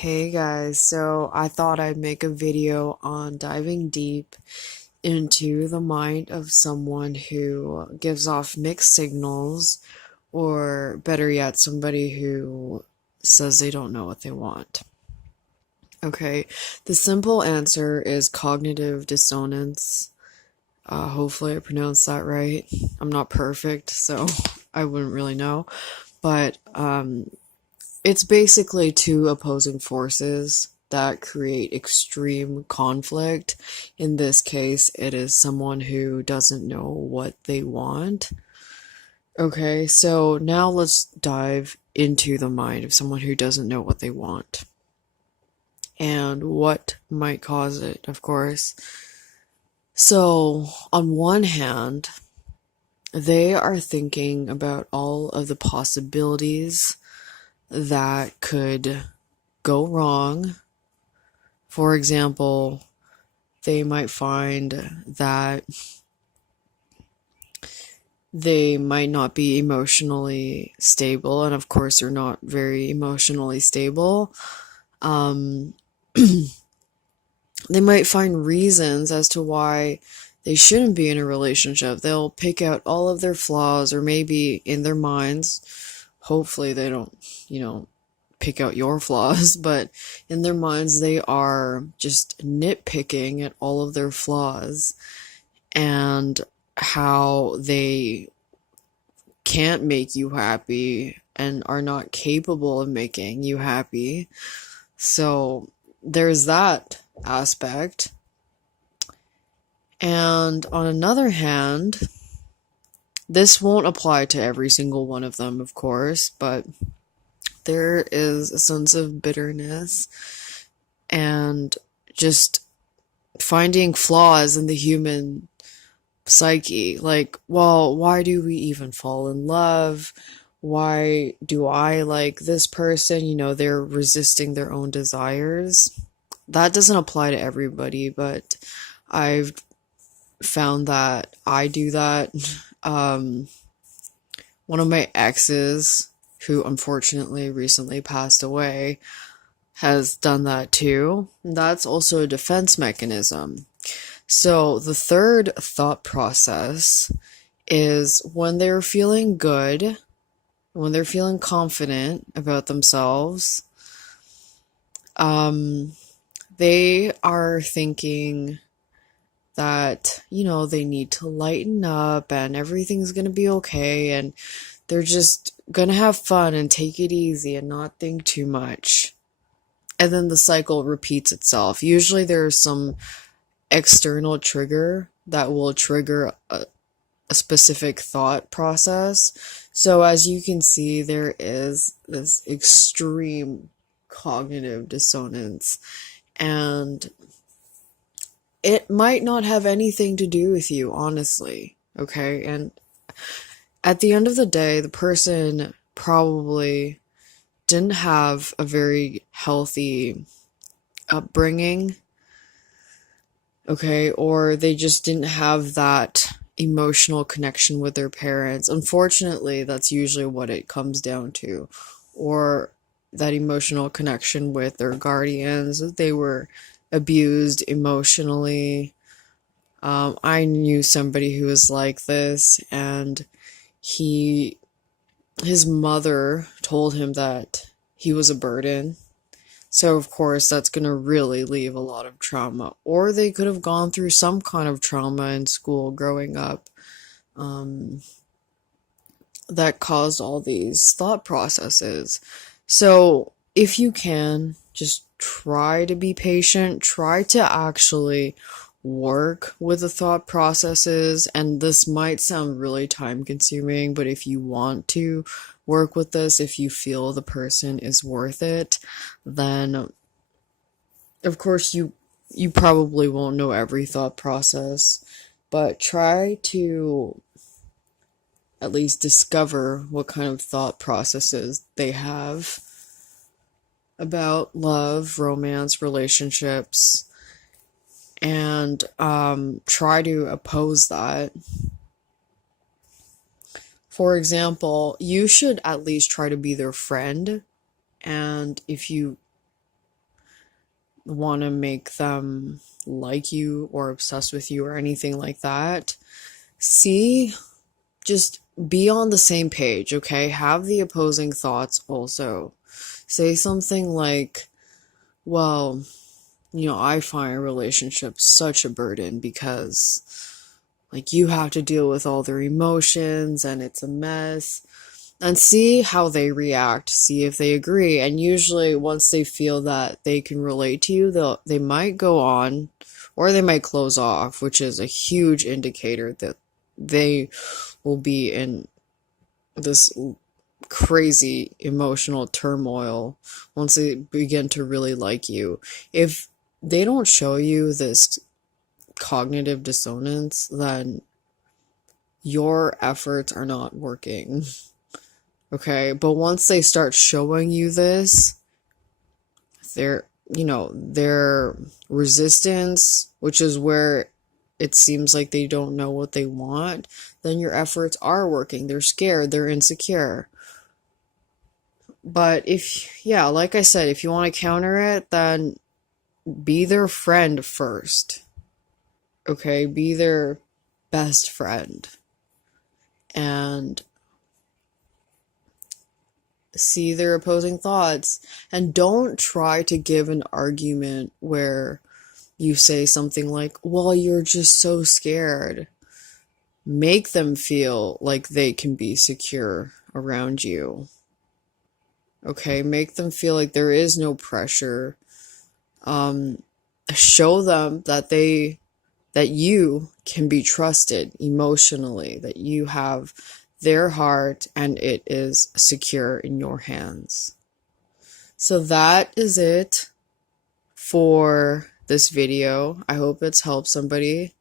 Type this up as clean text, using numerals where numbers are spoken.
Hey guys, so I thought I'd make a video on diving deep into the mind of someone who gives off mixed signals, or better yet, somebody who says they don't know what they want. Okay, the simple answer is cognitive dissonance. Hopefully I pronounced that right. I'm not perfect, so I wouldn't really know. But it's basically two opposing forces that create extreme conflict. In this case, it is someone who doesn't know what they want. Okay, so now let's dive into the mind of someone who doesn't know what they want and what might cause it, of course. So, on one hand, they are thinking about all of the possibilities that could go wrong. For example, they might find that they might not be emotionally stable, and of course, they're not very emotionally stable. Um, they might find reasons as to why they shouldn't be in a relationship. They'll pick out all of their flaws, or maybe in their minds, hopefully, they don't, pick out your flaws, but in their minds, they are just nitpicking at all of their flaws and how they can't make you happy and are not capable of making you happy. So there's that aspect. And on another hand, this won't apply to every single one of them, of course, but there is a sense of bitterness and just finding flaws in the human psyche. Like, well, why do we even fall in love? Why do I like this person? They're resisting their own desires. That doesn't apply to everybody, but I've found that I do that. Um, One of my exes, who unfortunately recently passed away, has done that too. That's also a defense mechanism. So the third thought process is when they're feeling good, when they're feeling confident about themselves, they are thinking that, they need to lighten up and everything's going to be okay, and they're just going to have fun and take it easy and not think too much. And then the cycle repeats itself. Usually there's some external trigger that will trigger a specific thought process. So as you can see, there is this extreme cognitive dissonance, and it might not have anything to do with you, honestly. Okay? And at the end of the day, the person probably didn't have a very healthy upbringing, okay, or they just didn't have that emotional connection with their parents. Unfortunately, that's usually what it comes down to, or that emotional connection with their guardians. They were abused emotionally. I knew somebody who was like this, and his mother told him that he was a burden. So, of course, that's going to really leave a lot of trauma. Or they could have gone through some kind of trauma in school growing up, um, that caused all these thought processes. So, if you can, just try to be patient, try to actually work with the thought processes. And this might sound really time consuming, but if you want to work with this, if you feel the person is worth it, then of course you probably won't know every thought process, but try to at least discover what kind of thought processes they have about love, romance, relationships, and try to oppose that. For example, you should at least try to be their friend, and if you want to make them like you or obsessed with you or anything like that. See, just be on the same page, okay? Have the opposing thoughts also. Say something like, well, I find relationships such a burden because, like, you have to deal with all their emotions and it's a mess. And see how they react, see if they agree. And usually, once they feel that they can relate to you, they might go on or they might close off, which is a huge indicator that they will be in this crazy emotional turmoil once they begin to really like you. If they don't show you this cognitive dissonance, then your efforts are not working. Okay, but once they start showing you this, their resistance, which is where it seems like they don't know what they want, then your efforts are working. They're scared, they're insecure. But like I said, if you want to counter it, then be their friend first. Okay, be their best friend. And see their opposing thoughts, and don't try to give an argument where you say something like, well, you're just so scared. Make them feel like they can be secure around you. Okay, make them feel like there is no pressure. Show them that you can be trusted emotionally, that you have their heart and it is secure in your hands. So that is it for this video. I hope it's helped somebody.